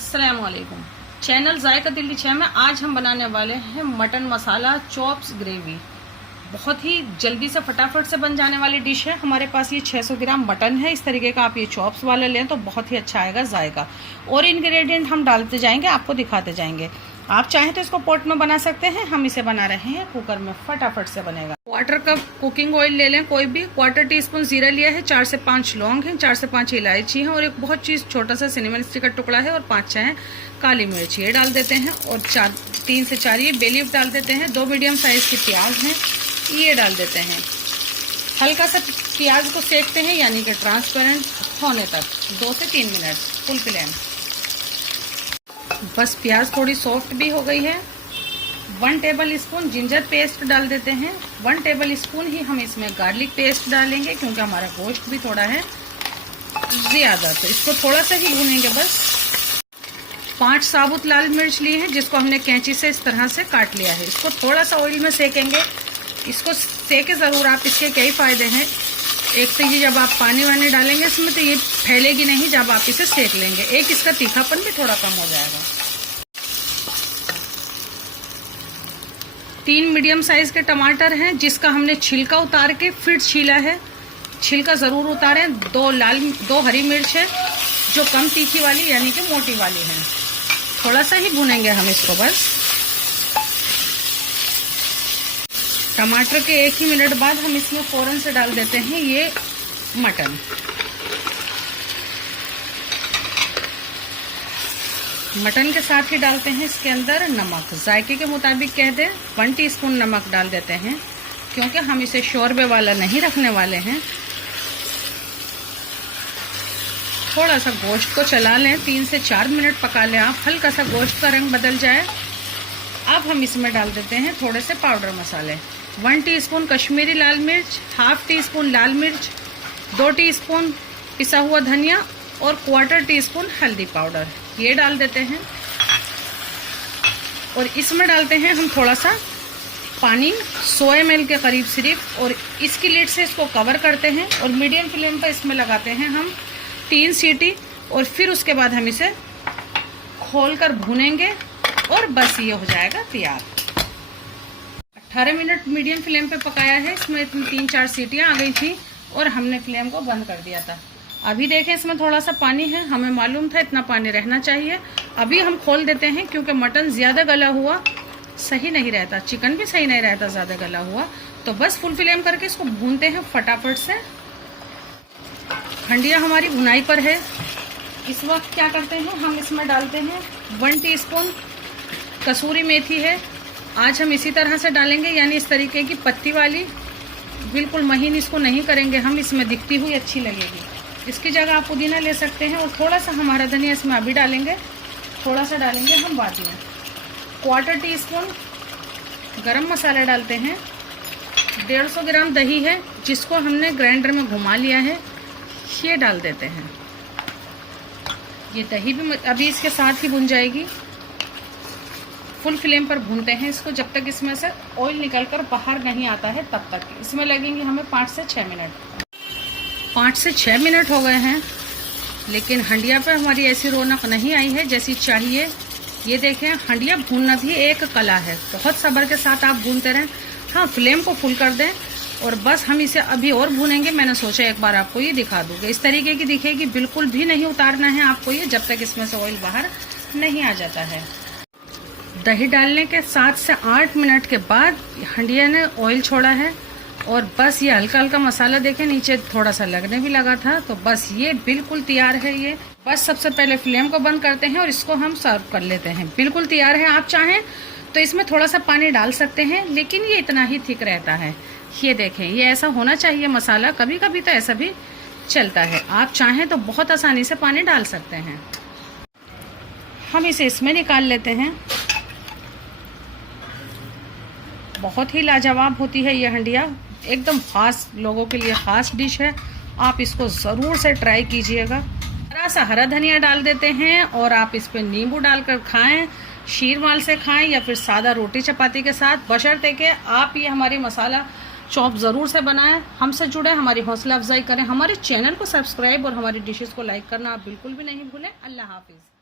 अस्सलाम वालेकुम। चैनल जायका दिल्ली 6 में आज हम बनाने वाले हैं मटन मसाला चॉप्स ग्रेवी। बहुत ही जल्दी से फटाफट से बन जाने वाली डिश है। हमारे पास ये 600 ग्राम मटन है। इस तरीके का आप ये चॉप्स वाले लें तो बहुत ही अच्छा आएगा जायका। और इंग्रेडिएंट हम डालते जाएंगे, आपको दिखाते जाएंगे। आप चाहें तो इसको पॉट में बना सकते हैं, हम इसे बना रहे हैं कुकर में, फटाफट से बनेगा। क्वार्टर कप कुकिंग ऑयल ले लें कोई भी। क्वार्टर टीस्पून जीरा लिया है, 4 से 5 लौंग हैं, 4 से 5 इलायची हैं और एक बहुत चीज छोटा सा सिनेमन स्टिक का टुकड़ा है और 5 है काली मिर्च, ये डाल देते हैं। और 3 से 4 ये बे लीफ डाल देते हैं। 2 मीडियम साइज की प्याज हैं, ये डाल देते हैं। हल्का सा प्याज को सेकते हैं, यानी कि ट्रांसपेरेंट होने तक 2 से 3 मिनट फुल फ्लेम। बस प्याज थोड़ी सॉफ्ट भी हो गई है। 1 टेबल स्पून जिंजर पेस्ट डाल देते हैं। 1 टेबल स्पून ही हम इसमें गार्लिक पेस्ट डालेंगे, क्योंकि हमारा गोश्त भी थोड़ा है ज्यादा, तो इसको थोड़ा सा ही भूनेंगे बस। 5 साबुत लाल मिर्च लिए हैं, जिसको हमने कैंची से इस तरह से काट लिया है। इसको थोड़ा सा ऑयल में सेकेंगे। इसको सेके जरूर आप, इसके कई फायदे हैं। एक तो ये जब आप पानी वानी डालेंगे इसमें तो ये फैलेगी नहीं, जब आप इसे सेक लेंगे। एक इसका तीखापन भी थोड़ा कम हो जाएगा। 3 मीडियम साइज के टमाटर हैं, जिसका हमने छिलका उतार के फिर छीला है। छिलका जरूर उतारें। 2 हरी मिर्च है, जो कम तीखी वाली यानी कि मोटी वाली है। थोड़ा सा ही भूनेंगे हम इसको बस। टमाटर के 1 ही मिनट बाद हम इसमें फौरन से डाल देते हैं ये मटन। मटन के साथ ही डालते हैं इसके अंदर नमक। जायके के मुताबिक कह दें 1 टीस्पून नमक डाल देते हैं, क्योंकि हम इसे शोरबे वाला नहीं रखने वाले हैं। थोड़ा सा गोश्त को चला लें, 3 से 4 मिनट पका लें आप, हल्का सा गोश्त का रंग बदल जाए। अब हम इसमें डाल देते हैं थोड़े से पाउडर मसाले। 1 टीस्पून कश्मीरी लाल मिर्च, ½ टीस्पून लाल मिर्च, 2 टीस्पून पिसा हुआ धनिया और 1/4 टीस्पून हल्दी पाउडर, ये डाल देते हैं। और इसमें डालते हैं हम थोड़ा सा पानी, 100 ml के करीब सिर्फ। और इसकी लिड से इसको कवर करते हैं और मीडियम फ्लेम पर इसमें लगाते हैं हम 3 सीटी। और फिर उसके बाद हम इसे खोलकर भूनेंगे और बस ये हो जाएगा तैयार। 18 मिनट मीडियम फ्लेम पे पकाया है। इसमें 3-4 सीटियां आ गई थी और हमने फ्लेम को बंद कर दिया था। अभी देखें इसमें थोड़ा सा पानी है, हमें मालूम था इतना पानी रहना चाहिए। अभी हम खोल देते हैं, क्योंकि मटन ज्यादा गला हुआ सही नहीं रहता, चिकन भी सही नहीं रहता ज्यादा गला हुआ। तो बस फुल फ्लेम करके इसको भूनते हैं फटाफट से। हंडिया हमारी भुनाई पर है। इस वक्त क्या करते हैं, हम इसमें डालते हैं 1 टीस्पून कसूरी मेथी है। आज हम इसी तरह से डालेंगे, यानी इस तरीके की पत्ती वाली, बिल्कुल महीन इसको नहीं करेंगे हम, इसमें दिखती हुई अच्छी लगेगी। इसकी जगह आप पुदीना ले सकते हैं। और थोड़ा सा हमारा धनिया इसमें अभी डालेंगे, थोड़ा सा डालेंगे हम बाद में। 1/4 टीस्पून गरम मसाला डालते हैं। 150 ग्राम दही है, जिसको हमने ग्राइंडर में घुमा लिया है, ये डाल देते हैं। ये दही भी अभी इसके साथ ही भुन जाएगी। फुल फ्लेम पर भूनते हैं इसको, जब तक इसमें से ऑयल निकलकर बाहर नहीं आता है तब तक। इसमें लगेंगे हमें 5 से 6 मिनट। 5 से 6 मिनट हो गए हैं, लेकिन हंडिया पे हमारी ऐसी रौनक नहीं आई है जैसी चाहिए। ये देखें, हंडिया भूनना भी एक कला है, बहुत सब्र के साथ आप भूनते रहें। हाँ, फ्लेम को फुल कर दें और बस हम इसे अभी और भूनेंगे। मैंने सोचा एक बार आपको ये दिखा दूंगी। इस तरीके की दिखेगी, बिल्कुल भी नहीं उतारना है आपको ये, जब तक इसमें से ऑयल बाहर नहीं आ जाता है। दही डालने के 7 से 8 मिनट के बाद हंडिया ने ऑयल छोड़ा है। और बस ये हल्का हल्का मसाला देखें नीचे थोड़ा सा लगने भी लगा था, तो बस ये बिल्कुल तैयार है। ये बस सबसे पहले फ्लेम को बंद करते हैं और इसको हम सर्व कर लेते हैं। बिल्कुल तैयार है। आप चाहें तो इसमें थोड़ा सा पानी डाल सकते हैं, लेकिन ये इतना ही थिक रहता है। ये देखें, ये ऐसा होना चाहिए मसाला। कभी कभी तो ऐसा भी चलता है। आप चाहें तो बहुत आसानी से पानी डाल सकते हैं। हम इसे इसमें निकाल लेते हैं। बहुत ही लाजवाब होती है ये हंडिया, एकदम खास लोगों के लिए खास डिश है। आप इसको ज़रूर से ट्राई कीजिएगा। थोड़ा सा हरा धनिया डाल देते हैं और आप इस पे नींबू डालकर खाएं, शीरमाल से खाएं या फिर सादा रोटी चपाती के साथ, बशर्ते कि आप ये हमारी मसाला चॉप ज़रूर से बनाएं। हमसे जुड़े, हमारी हौसला अफजाई करें, हमारे चैनल को सब्सक्राइब और हमारी डिशेस को लाइक करना आप बिल्कुल भी नहीं भूलें। अल्लाह हाफिज़।